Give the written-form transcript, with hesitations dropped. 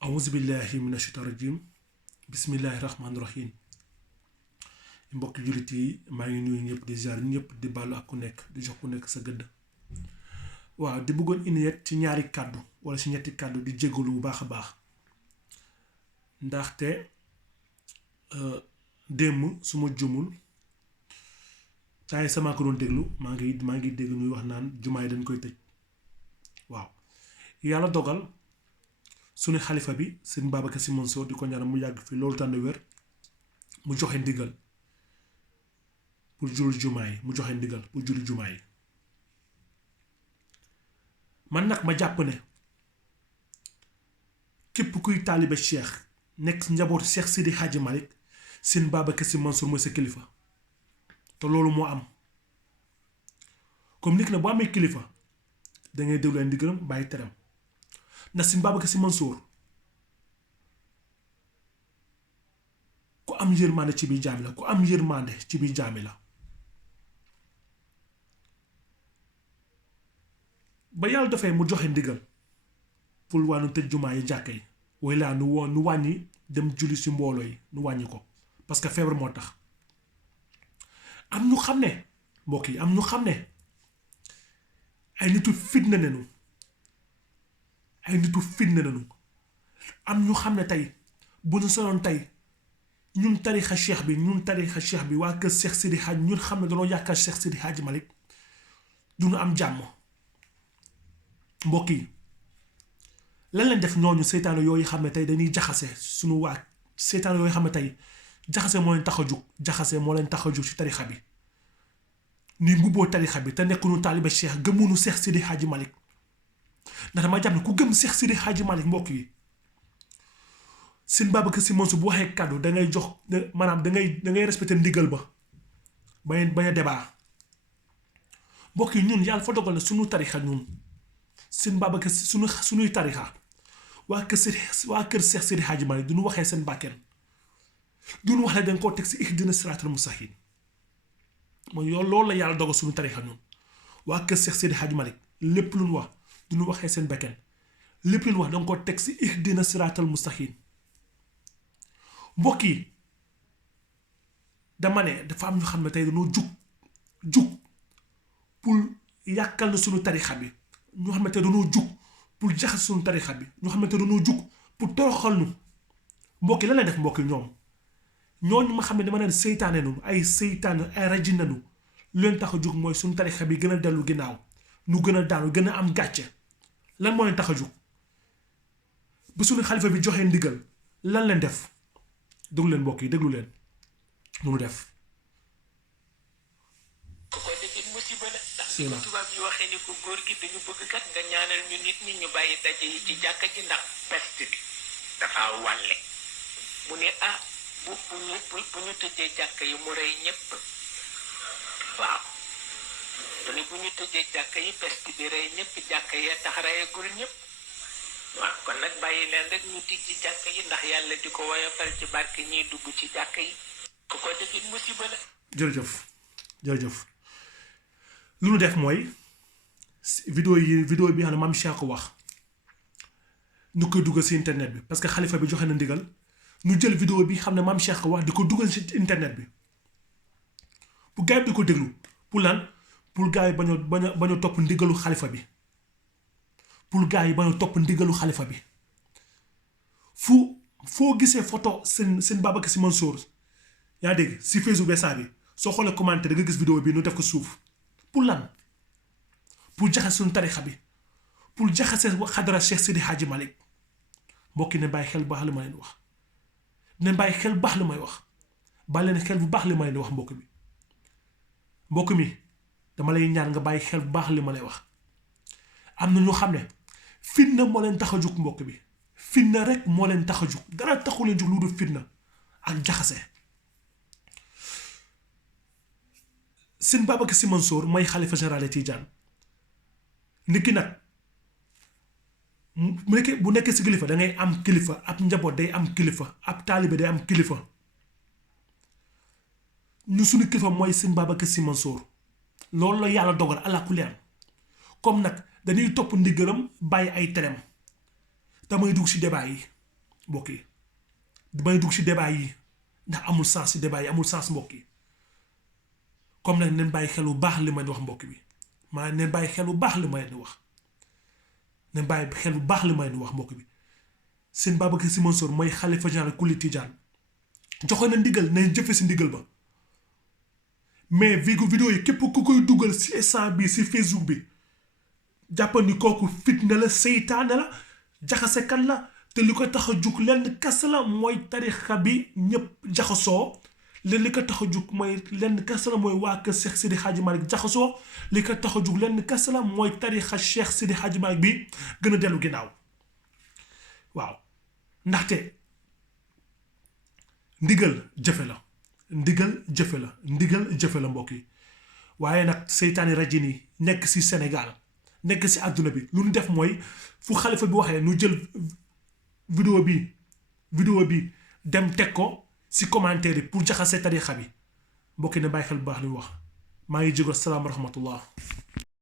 awuzu billahi mina shaytaani rajim bismillahi rahmaani rahim mbokki jullit yi maa ngi nuyu ñëpp di ziar ñëpp di baalu ak ku nekk di jox ku nekk sa gëdd waaw di bëggoon indi yet ci ñaari kàddu wala ci ñetti kàddu di jégalu bu baax a baax ndaxte démb su ma jumul taay sama ko doon déglu maa ngi dégg ñuy wax naan jumaa yi dañ koy tëj waaw yàlla dogal suñu xalifa bi sëñ Babacar Sy Mansour di ko ñaanal mu yàgg fi loolu tànn wér mu joxe ndigal pour julli jumaa yi mu joxe ndigal pour julli jumaa yi man nag ma jàpp ne képp kuy taalibe Cheikh nekk njabootu Cheikh Sidi Hadji Malick sëñ Babacar Sy Mansour mooy sa kilifa te loolu moo am comme nit na bu amee kilifa dangay déglu ay ndigalam bàyyi teram ndax sëñ Babacar Sy Mansour ku am yërmande ci biir jaami la ku am yërmande ci biir jaami la ba yàlla dafay mu joxe ndigal pour waa nu tëj jumaa yi jàkka yi walla nu wàññi dem julli ci mbooloo yi nu wàññi ko parce que feebar moo tax am ñu xam ne mbokk yi am ñu xam ne ay nitu fitna nenu am ñu xam ne tey bu ñu sonoon tey ñun tarixa cheikh bi waa kër Cheikh Sidi Hadj ñun xam ne dañoo yaakaar Cheikh Sidi Hadji Malick duñu am jàmm mbokk yi lan leen def ñooñu seytaane yooyu xam ne tey dañuy jaxase suñu waa seytaane yooyu xam ne tey jaxase moo leen tax a jug ci tarixa bi ni mbubboo tarixa bi te nekkuñu taaliba cheikh gëmuñu Cheikh Sidi Hadji Malick ndax dama jàpp ne ku gëm Cheikh Sidi Hadji Malick mbokk yi sëñ Babacar Sy Mansour bu waxee kàddu dangay jox maanaam dangay respecté ndigal ba bañ a débat mbokk yi ñun yàlla fa dogal na suñu tarixa ñun sëñ Babacar Sy suñuy tarixa waa kër Cheikh Sidi Hadji Malick duñu waxee seen bàkkeen duñu wax ne dañ koo teg si ihdina siraatal mustaqiim mooy yow loolu la yàlla dogal suñu tarixa ñun waa kër Cheikh Sidi Hadji Malick lépp lu ñu wax duñu waxee seen bàkkeen lépp lu ñu wax danga ko teg si ihdina siraatal mustaqiim mbokk yi dama ne dafa am ñu xam ne tey dañoo jug pour yàkkal na suñu tarixa bi ñu xam ne tey dañoo jug pour jaxas suñu tarixa bi ñu xam ne tey dañoo jug pour toroxal nu mbokk yi lan la def mbokk yi ñooñu ma xam ne dama ne seytaane nanu ay raji nanu lu leen tax a jug mooy suñu tarixa bi gën a dellu ginnaaw nu gën a daanu gën a am gàcce lan moo leen tax a jug ba suñu xalifa bi joxee ndigal lan leen def déglu leen mbokk yi déglu leen nu mu def. ku ko defit musiba la ndax ni ko tubaab yi waxee ni ko góor gi dañu bëgg kat nga ñaanal ñu nit ñi ñu bàyyi daje yi ci jàkka ji ndax peste bi dafa wàlle mu ne bu ñu tëjee jàkka yi mu rey ñëpp waaw mu ne bu ñu tëjee jàkka yi peste bi rey ñëpp jàkka yee tax reyagul ñëpp waaw kon nag bàyyi leen rek ñu tijji jàkka yi ndax yàlla di ko woyofal ci barke ñiy dugg ci jàkka yi ku ko defit musiba la. jërëjëf lu nu def mooy vidéo bi xam ne maam Cheikh ko wax ñu koy dugal si internet bi parce que xalifa bi joxe na ndigal ñu jël vidéo bi xam ne maam Cheikh ko wax di ko dugal si internet bi pour gars yi di ko déglu pour lan pour gars yi bañ a topp ndigalu xalifa bi pour gars yi bañ a topp ndigalu xalifa bi foo gisee photo seen Babacar Sy Mansour yaa dégg si Facebook besaa bi soo xoolee commentaire da nga gis vidéo bi nu def ko suuf pour lan pour jaxase suñu tarixa bi pour jaxase xadara Cheikh Sidi Hadji Malick mbokki ne bàyyi xel bu baax li ma leen wax ne bàyyi xel bu baax li may wax bàyyi leen xel bu baax li ma leen wax mbokk mi dama lay ñaan nga bàyyi xel bu baax li ma lay wax am na ñoo xam ne fitna moo leen tax a jug mbokk bi fitna rek moo leen tax a jug dara taxu leen jug lu dul fitna ak jaxase sëñ Babacar Sy Mansour mooy xalifa général Tidiane nit ki nag bu nekkee si kilifa da ngay am kilifa ab njaboot day am kilifa ab taalibe day am kilifa ñu suñu kilifa mooy sëñ Babacar Sy Mansour loolu la yàlla dogal ala kulli am comme nag dañuy topp ndigalam bàyyi ay tereem damay dugg ci débat yi mbokk yi damay dugg ci débat yi ndax amul sens ci débat yi amul sens mbokk yi comme nag neen bàyyi xel bu baax li may wax mbokk bi maa neen bàyyi xel bu baax li may wax neen bàyyi xel bu baax li may wax mbokk bi seen Babacar Sy Mansour mooy xalifa général kulli tijaan joxe na ndigal nañ jëfe si ndigal ba mais vidéo yi képp ku koy dugal si instant bi si Facebook bi jàppal ni kooku fitna la seytaane la jaxasekat la te li ko tax a jug lenn kas la mooy tarixa bi ñëpp jaxasoo leen li ko tax a jug mooy lenn kas la mooy waa kër Cheikh Sidi Hadji Malick jaxasoo li ko tax a jug lenn kas la mooy tarixa Cheikh Sidi Hadji Malick bi gën a dellu ginnaaw waaw ndaxte ndigal jëfe la ndigal jëfe la ndigal jëfe la mbokk yi waaye nag seytaani rajin yi nekk si Sénégal nekk si àdduna bi lu ñu def mooy fu xalifa bi waxee nu jël vidéo bi dem teg ko si commentaire yi pour jaxase tarixa bi mbokk yi ne bàyyi xel bu baax li mu wax maa ngi jégal salaam wa rahmatullah